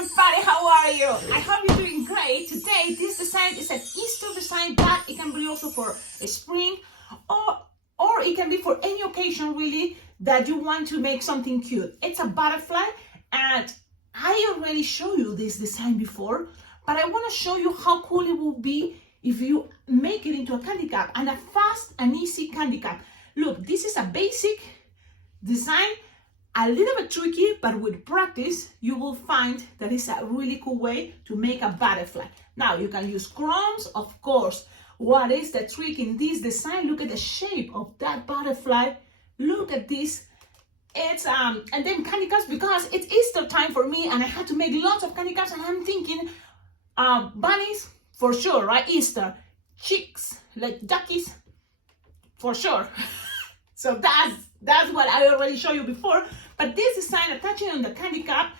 everybody, how are you? I hope you're doing great. Today, this design is an Easter design, but it can be also for a spring or it can be for any occasion really that you want to make something cute. It's a butterfly, and I already showed you this design before, but I want to show you how cool it will be if you make it into a candy cap, and a fast and easy candy cap. Look, this is a basic design, a little bit tricky, but with practice, you will find that it's a really cool way to make a butterfly. Now, you can use crumbs, of course. What is the trick in this design? Look at the shape of that butterfly. Look at this. It's and then candy caps, because it's Easter time for me, and I had to make lots of candy caps, and I'm thinking bunnies for sure, right? Easter, chicks like duckies for sure. So that's what I already showed you before. But this design, attaching on the candy cap,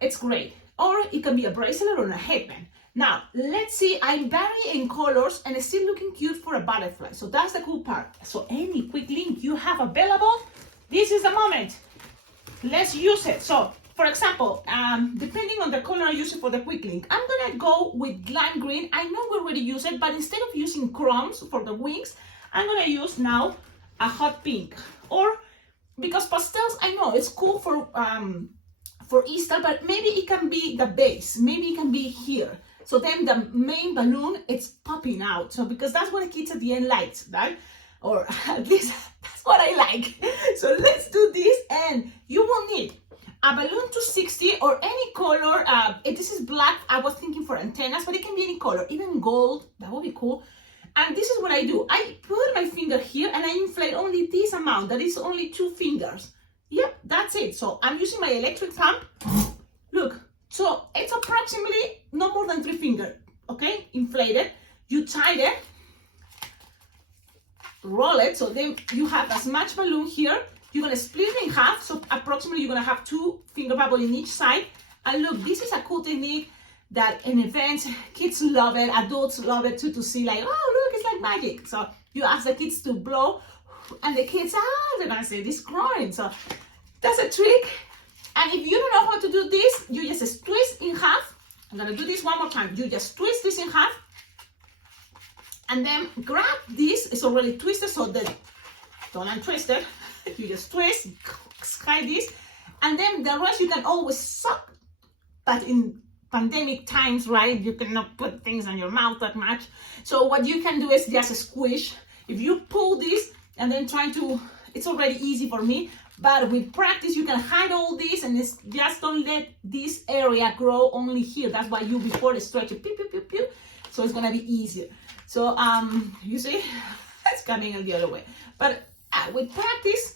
it's great. Or it can be a bracelet or a headband. Now, let's see, I'm varying colors and it's still looking cute for a butterfly. So that's the cool part. So any quick link you have available, this is the moment. Let's use it. So, for example, depending on the color I use it for the quick link, I'm gonna go with lime green. I know we already use it, but instead of using crumbs for the wings, I'm gonna use now a hot pink. Or because pastels, I know it's cool for Easter, but maybe it can be the base, maybe it can be here. So then the main balloon, it's popping out. So because that's what the kids at the end liked, right? Or at least that's what I like. So let's do this, and you will need a balloon 260 or any color. If this is black, I was thinking for antennas, but it can be any color, even gold, that would be cool. And this is what I do. I put my finger here and I inflate only this amount. That is only 2 fingers. Yep, that's it. So I'm using my electric pump. Look, so it's approximately no more than 3 fingers. Okay, inflated. You tie it, roll it. So then you have as much balloon here. You're gonna split it in half. So approximately you're gonna have 2 finger bubbles in each side. And look, this is a cool technique that in events, kids love it, adults love it too, to see like, oh, look, it's like magic. So you ask the kids to blow, and the kids, they're gonna say this growing. So that's a trick. And if you don't know how to do this, you just twist in half. I'm gonna do this one more time. You just twist this in half, and then grab this. It's already twisted, so that don't untwist it. You just twist, hide this, and then the rest you can always suck. But in pandemic times, right, you cannot put things on your mouth that much. So what you can do is just squish. If you pull this and then try to, it's already easy for me, but with practice you can hide all this, and it's just don't let this area grow only here. That's why you before stretch it, pew, pew, pew, pew. So it's gonna be easier. So you see, it's coming the other way. But with practice,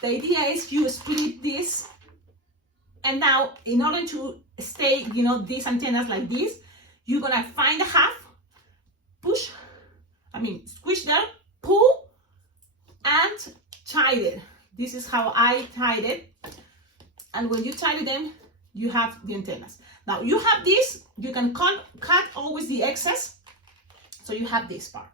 the idea is you split this. And now, in order to stay, these antennas like this, you're gonna find a half, squish down, pull, and tie it. This is how I tied it. And when you tie them, you have the antennas. Now, you have this, you can cut always the excess. So you have this part.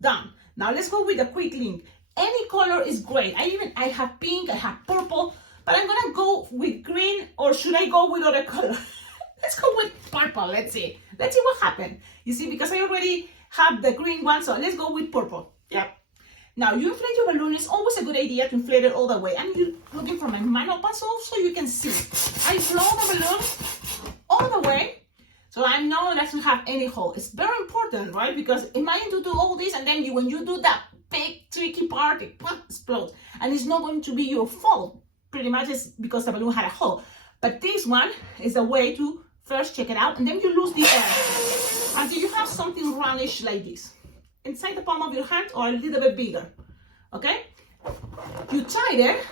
Done. Now, let's go with the quick link. Any color is great. I have pink, I have purple. But I'm gonna go with green, or should I go with other color? Let's go with purple. Let's see what happened. You see, because I already have the green one, so let's go with purple. Yep. Now you inflate your balloon. It's always a good idea to inflate it all the way. And you're looking for my manual puzzle so you can see. I blow the balloon all the way, so I know it doesn't have any hole. It's very important, right? Because imagine to do all this, and then when you do that big tricky part, it explodes, and it's not going to be your fault. Pretty much it's because the balloon had a hole. But this one is the way to first check it out, and then you lose the air until you have something roundish like this inside the palm of your hand, or a little bit bigger. Okay, you tie it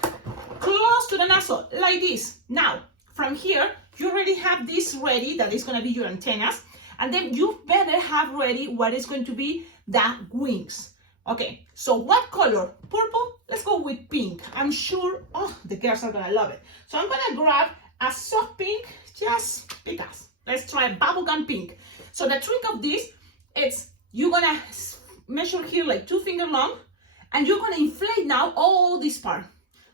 close to the nozzle like this. Now from here you already have this ready, that is going to be your antennas, and then you better have ready what is going to be the wings. Okay, so what color? Purple? Let's go with pink. I'm sure, the girls are gonna love it. So I'm gonna grab a soft pink, just because. Let's try bubblegum pink. So the trick of this, it's you're gonna measure here like 2 finger long, and you're gonna inflate now all this part.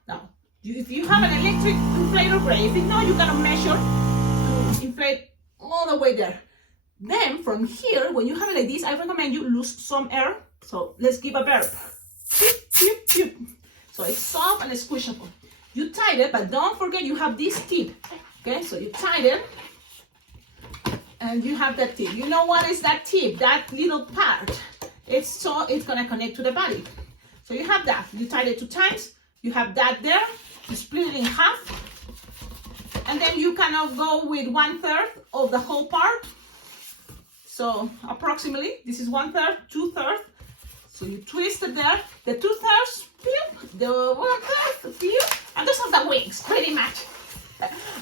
Now, if you have an electric inflator, great. If not, you're gonna measure to inflate all the way there. Then from here, when you have it like this, I recommend you lose some air. So let's give a burp. So it's soft and squishable. You tighten it, but don't forget you have this tip. Okay, so you tighten and you have that tip. You know what is that tip? That little part. It's gonna connect to the body. So you have that. You tighten it 2 times. You have that there. You split it in half. And then you cannot go with 1/3 of the whole part. So approximately, this is 1/3, 2/3. So you twist it there. The 2/3, the 1/3, and those are the wings, pretty much.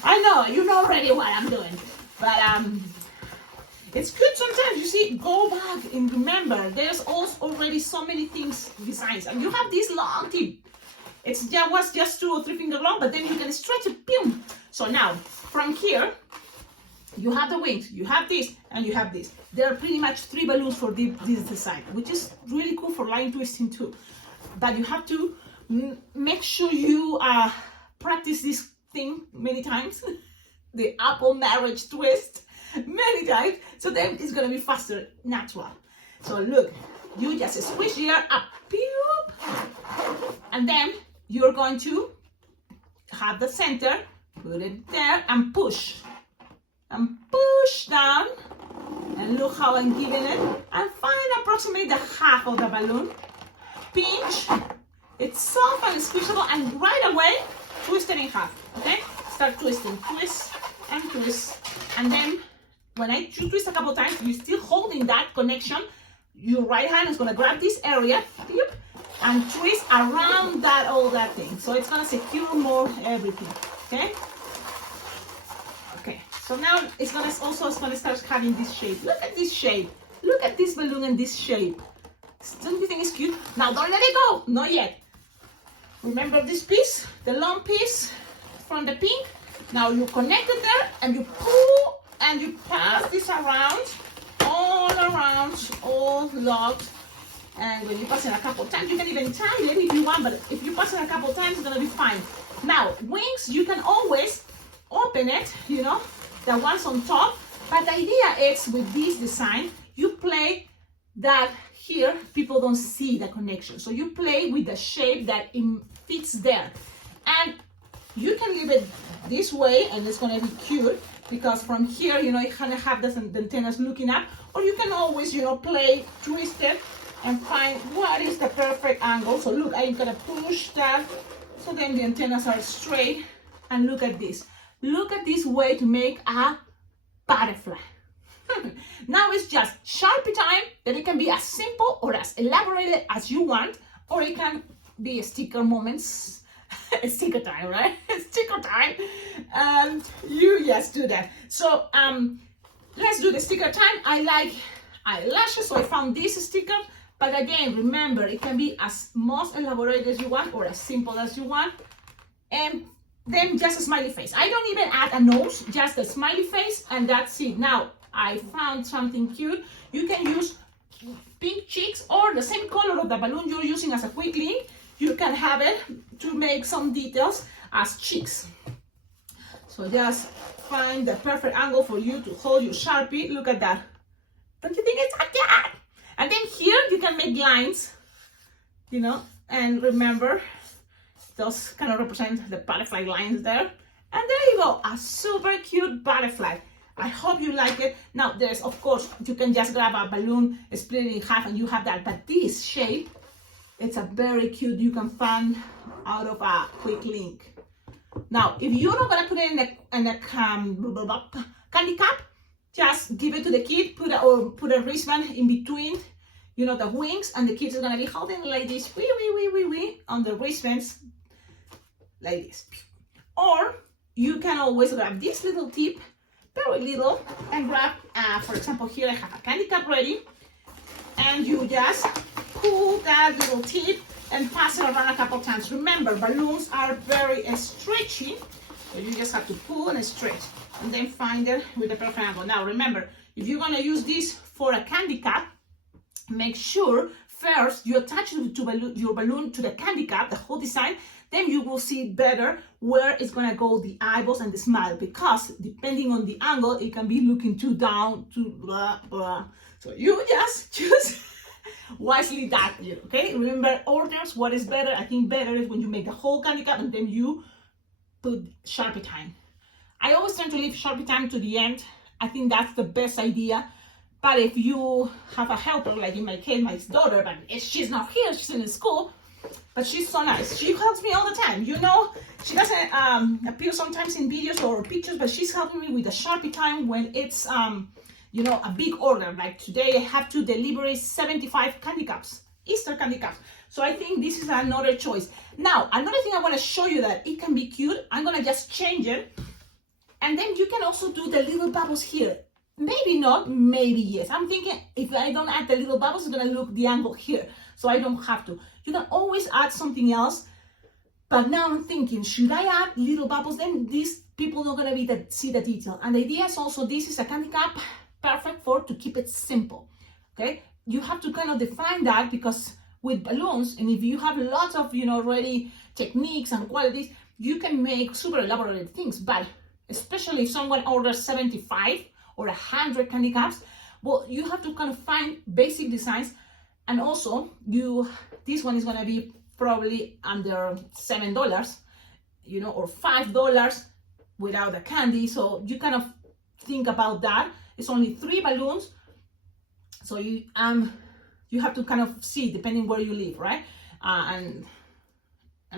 I know, you know already what I'm doing. But it's good sometimes, you see, go back and remember, there's also already so many things, designs. And you have this long tip. Was just 2 or 3 fingers long, but then you can stretch it, boom. So now, from here, you have the wings, you have this, and you have this. There are pretty much 3 balloons for this design, which is really cool for line twisting too. But you have to make sure you practice this thing many times, the apple marriage twist, many times, so then it's gonna be faster, natural. So look, you just squish the air up, and then you're going to have the center, put it there, and push down, and look how I'm giving it, and find approximately the half of the balloon, pinch, it's soft and squishable, and right away, twist it in half, okay? Start twisting, twist, and then when you twist a couple times, you're still holding that connection, your right hand is gonna grab this area, and twist around all that thing, so it's gonna secure more everything, okay? Okay, so now it's gonna start having this shape. Look at this shape. Look at this balloon and this shape. Don't you think it's cute? Now don't let it go, not yet. Remember this piece, the long piece from the pink? Now you connect it there and you pull and you pass this around, all locked. And when you pass it a couple times, you can even tie it if you want, but if you pass it a couple times, it's gonna be fine. Now, wings, you can always open it, the ones on top, but the idea is with this design, you play that here, people don't see the connection. So you play with the shape that fits there. And you can leave it this way and it's gonna be cute because from here, you kind of have the antennas looking up, or you can always, play, twist it and find what is the perfect angle. So look, I'm gonna push that so then the antennas are straight, and look at this. Look at this way to make a butterfly. Now it's just Sharpie time, then it can be as simple or as elaborated as you want, or it can be sticker moments. It's sticker time, right? It's sticker time. You just do that. So let's do the sticker time. I like eyelashes, so I found this sticker. But again, remember, it can be as most elaborated as you want or as simple as you want. And then just a smiley face. I don't even add a nose, just a smiley face, and that's it. Now, I found something cute. You can use pink cheeks or the same color of the balloon you're using as a quick link. You can have it to make some details as cheeks. So just find the perfect angle for you to hold your Sharpie. Look at that. Don't you think it's so cute? And then here you can make lines, and remember, those kind of represent the butterfly lines there. And there you go, a super cute butterfly. I hope you like it. Now there's, of course, you can just grab a balloon, split it in half, and you have that. But this shape, it's a very cute, you can find out of a quick link. Now, if you're not gonna put it in a candy cup, just give it to the kid, put a wristband in between, the wings, and the kids are gonna be holding like this, on the wristbands, like this. Or you can always grab this little tip, very little, and grab, for example, here I have a candy cup ready, and you just pull that little tip and pass it around a couple times. Remember, balloons are very stretchy, so you just have to pull and stretch, and then find it with the perfect angle. Now remember, if you're gonna use this for a candy cup, make sure first you attach your balloon to the candy cup, the whole design, then you will see better where it's gonna go the eyeballs and the smile, because depending on the angle, it can be looking too down, too blah, blah. So you just choose wisely that, okay? Remember orders, what is better? I think better is when you make the whole candy cup and then you put Sharpie time. I always tend to leave Sharpie time to the end. I think that's the best idea. But if you have a helper, like in my case, my daughter, but she's not here, she's in school, but she's so nice. She helps me all the time. She doesn't appear sometimes in videos or pictures, but she's helping me with the Sharpie time when it's, a big order. Like today, I have to deliver 75 candy cups, Easter candy cups. So I think this is another choice. Now, another thing I want to show you that it can be cute. I'm going to just change it. And then you can also do the little bubbles here. Maybe not, maybe yes. I'm thinking if I don't add the little bubbles, it's gonna look the angle here. So I don't have to. You can always add something else. But now I'm thinking, should I add little bubbles? Then these people are gonna see the detail. And the idea is also, this is a candy cup, perfect to keep it simple, okay? You have to kind of define that, because with balloons, and if you have lots of, already techniques and qualities, you can make super elaborate things. But especially if someone orders 75 or 100 candy cups, well, you have to kind of find basic designs. And also, this one is going to be probably under $7, or $5 without the candy. So you kind of think about that. It's only 3 balloons. So you have to kind of see, depending where you live, right? And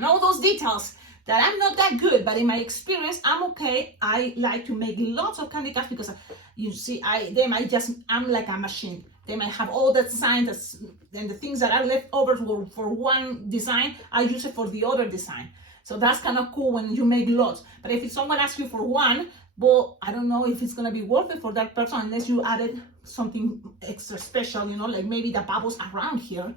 all those details that I'm not that good, but in my experience, I'm okay. I like to make lots of candy cups because you see, I'm like a machine. They might have all the designs, and the things that are left over for one design, I use it for the other design. So that's kind of cool when you make lots. But if someone asks you for one, well, I don't know if it's gonna be worth it for that person unless you added something extra special, like maybe the bubbles around here.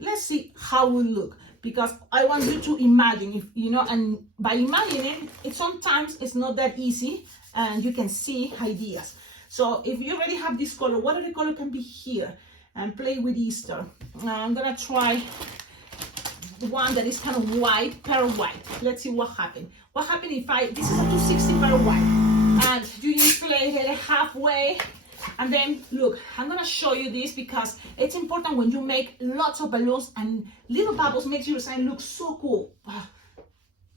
Let's see how it will look, because I want you to imagine, and by imagining, sometimes it's not that easy, and you can see ideas. So if you already have this color, what other color can be here? And play with Easter. I'm gonna try one that is kind of white, pearl white. Let's see what happens. What happens if this is a 260 pearl white, and you inflate it halfway. And then look, I'm gonna show you this because it's important when you make lots of balloons, and little bubbles makes your design look so cool.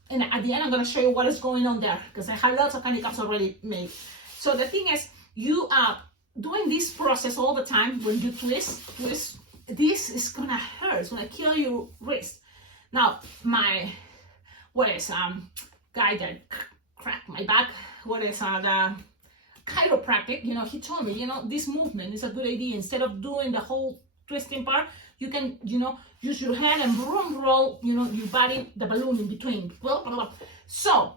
And at the end, I'm gonna show you what is going on there, because I have lots of candy cups already made. So the thing is, you are doing this process all the time. When you twist, this is gonna hurt. It's gonna kill your wrist. Now, my guy that cracked my back, the chiropractic, he told me, this movement is a good idea. Instead of doing the whole twisting part, you can, use your hand and roll, your body, the balloon in between. Blah, blah, blah. So,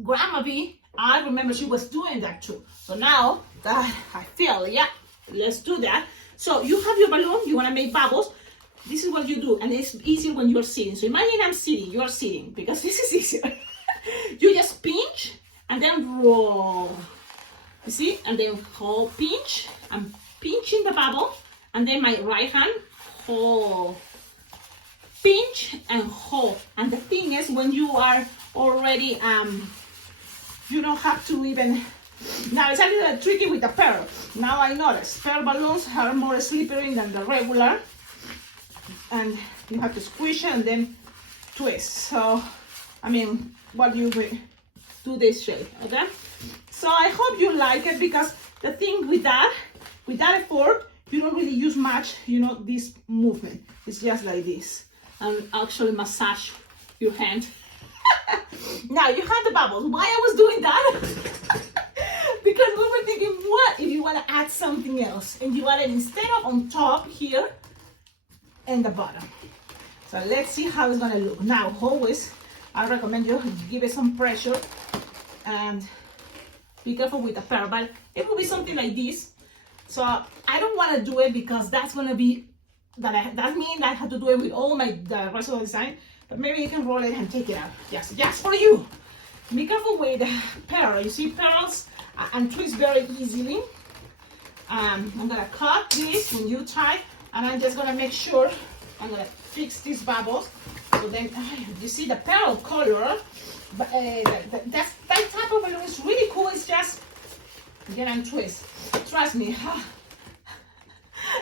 Grandma V, I remember she was doing that too. So now that I feel, yeah, let's do that. So you have your balloon, you want to make bubbles. This is what you do, and it's easier when you're sitting. So imagine I'm sitting, you're sitting, because this is easier. You just pinch and then roll. You see? And then hold, pinch. I'm pinching the bubble, and then my right hand hold, pinch and hold. And the thing is, when you are already you don't have to even. Now it's a little tricky with the pearl. Now I notice pearl balloons are more slippery than the regular, and you have to squish it and then twist. So, what you do this shape, okay? So I hope you like it, because the thing with that effort, you don't really use much, this movement. It's just like this, and actually massage your hand. Now you have the bubbles. Why I was doing that? Because we were thinking, what if you want to add something else, and you add it instead of on top here and the bottom. So let's see how it's gonna look. Now always I recommend you give it some pressure and be careful with the pearl, but it will be something like this. So I don't want to do it because that's gonna be that means I have to do it with all the rest of the design. But maybe you can roll it and take it out. Just for you. Be careful with the pearl. You see, pearls and twist very easily. I'm gonna cut this when you tie, and I'm just gonna make sure I'm gonna fix these bubbles. So then, you see the pearl color, but that type of balloon is really cool. It's just, get and twist. Trust me.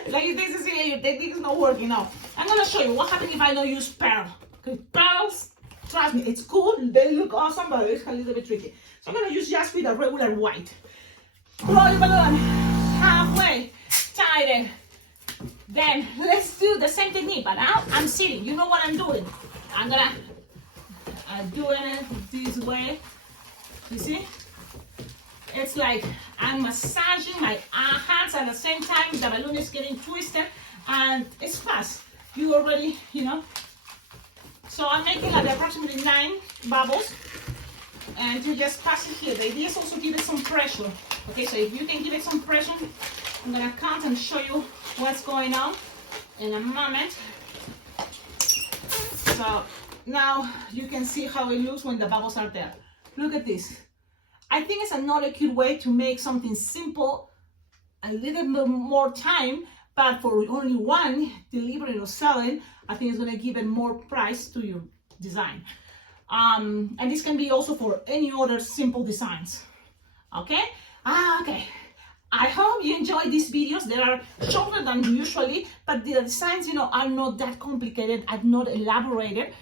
Like you think, Cecilia, your technique is not working now. I'm gonna show you what happens if I don't use pearl. Okay, pearls, trust me, it's cool. They look awesome, but it's a little bit tricky. So I'm gonna use just with a regular white. Blow your balloon halfway, tight it. Then let's do the same technique, but now I'm sitting. You know what I'm doing? I'm doing it this way. You see? It's like I'm massaging my hands at the same time. The balloon is getting twisted, and it's fast. You already, you know. So I'm making like approximately 9 bubbles, and you just pass it here. The idea is also give it some pressure. Okay, so if you can give it some pressure, I'm gonna count and show you what's going on in a moment. So now you can see how it looks when the bubbles are there. Look at this. I think it's another cute way to make something simple, a little bit more time, but for only one delivering or selling, I think it's gonna give it more price to your design. And this can be also for any other simple designs. Okay? Okay. I hope you enjoy these videos. They are shorter than usually, but the designs, you know, are not that complicated, are not elaborated,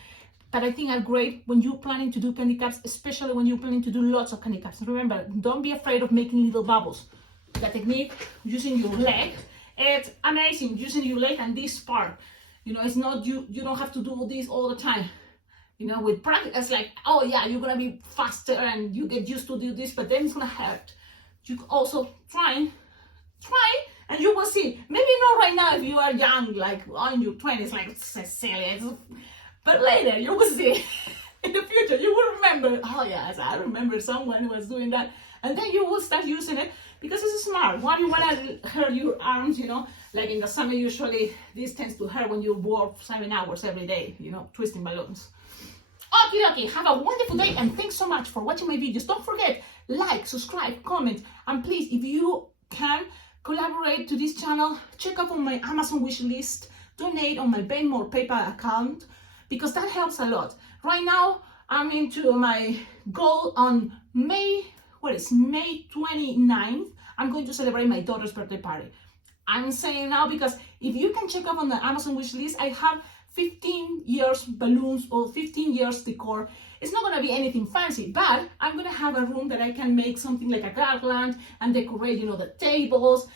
but I think are great when you're planning to do candy cups, especially when you're planning to do lots of candy cups. Remember, don't be afraid of making little bubbles. The technique, using your leg, it's amazing, using your leg and this part. You know, it's not, you don't have to do this all the time. You know, with practice, it's like, oh yeah, you're gonna be faster and you get used to do this, but then it's gonna hurt. You also try, and you will see. Maybe not right now if you are young, like in your 20s, like Cecilia, but later you will see. In the future, you will remember, oh yes, I remember someone was doing that, and then you will start using it because it's smart. Why you wanna hurt your arms, you know, like in the summer usually this tends to hurt when you work 7 hours every day, you know, twisting balloons. Okay, have a wonderful day, and thanks so much for watching my videos. Don't forget, like, subscribe, comment, and please, if you can collaborate to this channel, check out on my Amazon wish list, donate on my Venmo or PayPal account, because that helps a lot. Right now, I'm into my goal on May 29th. I'm going to celebrate my daughter's birthday party. I'm saying now because if you can check out on the Amazon wish list, I have 15 years balloons or 15 years decor. It's not gonna be anything fancy, but I'm gonna have a room that I can make something like a garland and decorate, you know, the tables.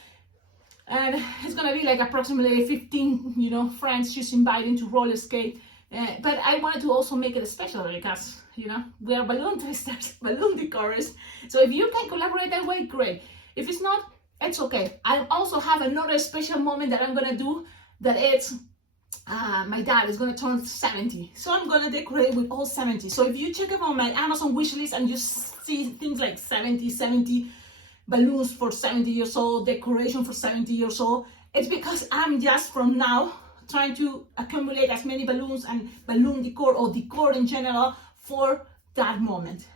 And it's gonna be like approximately 15, you know, friends just inviting to roller skate. But I wanted to also make it special because, you know, we are balloon twisters, balloon decorers. So if you can collaborate that way, great. If it's not, it's okay. I also have another special moment that I'm gonna do that it's my dad is gonna turn 70, so I'm gonna decorate with all 70. So if you check out on my Amazon wish list and you see things like 70 balloons for 70 years old, decoration for 70 years old, it's because I'm just from now trying to accumulate as many balloons and balloon decor or decor in general for that moment,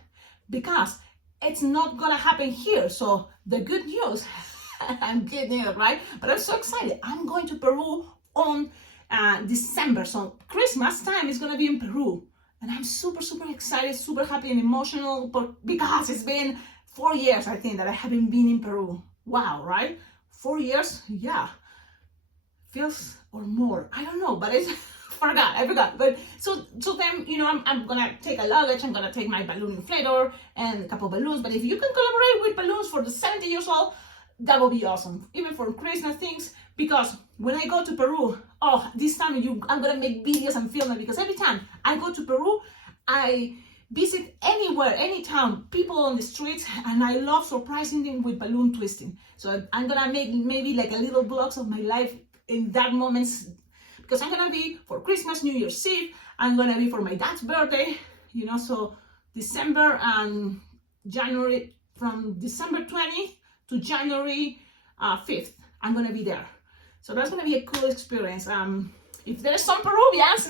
because it's not gonna happen here. So the good news, I'm kidding, right? But I'm so excited. I'm going to Peru on December, so Christmas time is gonna be in Peru, and I'm super excited, super happy and emotional, but because it's been 4 years, I think, that I haven't been in Peru. Wow, right? 4 years, yeah, feels, or more, I don't know, but it's I forgot. But so then, you know, I'm gonna take a luggage, I'm gonna take my balloon inflator and a couple of balloons. But if you can collaborate with balloons for the 70 years old, that will be awesome, even for Christmas things. Because when I go to Peru, oh, this time I'm gonna make videos and film it, because every time I go to Peru, I visit anywhere, any town, people on the streets, and I love surprising them with balloon twisting. So I'm gonna make maybe like a little vlogs of my life in that moments, because I'm gonna be for Christmas, New Year's Eve, I'm gonna be for my dad's birthday, you know, so December and January, from December 20th to January 5th, I'm gonna be there. So that's gonna be a cool experience. If there's some Peruvians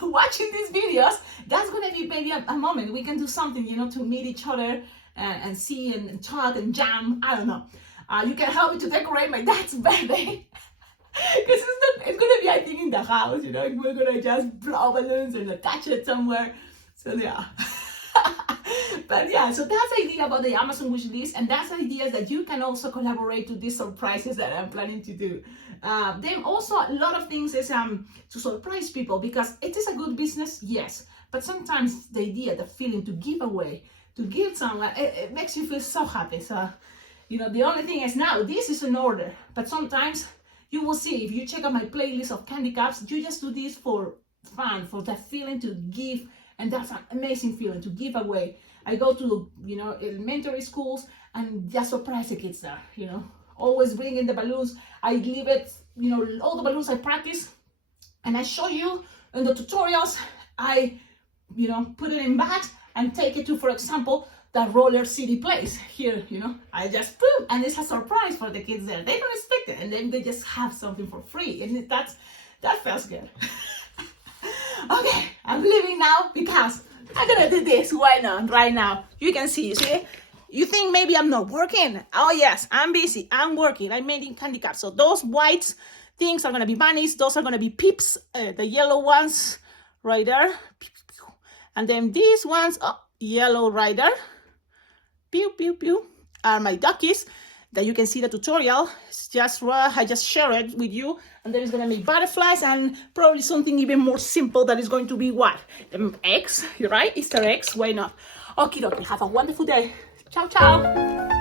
watching these videos, that's gonna be maybe a moment we can do something, you know, to meet each other and see and talk and jam. I don't know. You can help me to decorate my dad's birthday. it's gonna be, I think, in the house, you know, we're gonna just blow balloons and attach it somewhere. So yeah. But yeah, so that's the idea about the Amazon wish list, and that's ideas that you can also collaborate to these surprises that I'm planning to do. Then also a lot of things is to surprise people, because it is a good business, yes, but sometimes the idea, the feeling to give away, to give someone, it makes you feel so happy. So, you know, the only thing is now this is an order, but sometimes you will see, if you check out my playlist of candy cups, you just do this for fun, for that feeling to give, and that's an amazing feeling to give away. I go to, you know, elementary schools and just surprise the kids there, you know, always bring in the balloons. I leave it, you know, all the balloons I practice, and I show you in the tutorials. I, you know, put it in bags and take it to, for example, the roller city place here, you know, I just boom, and it's a surprise for the kids there. They don't expect it, and then they just have something for free, and that feels good. Okay, I'm leaving now because I'm gonna do this. Why not? Right now, you can see. You see? You think maybe I'm not working? Oh yes, I'm busy. I'm working. I'm making candy cups. So those white things are gonna be bunnies. Those are gonna be pips. The yellow ones, right there. And then these ones, oh, yellow right there. Pew pew pew. Are my duckies. That you can see the tutorial. It's just I just share it with you, and then it's gonna be butterflies and probably something even more simple that is going to be what? Eggs, you're right? Easter eggs, why not? Okie dokie, have a wonderful day. Ciao, ciao.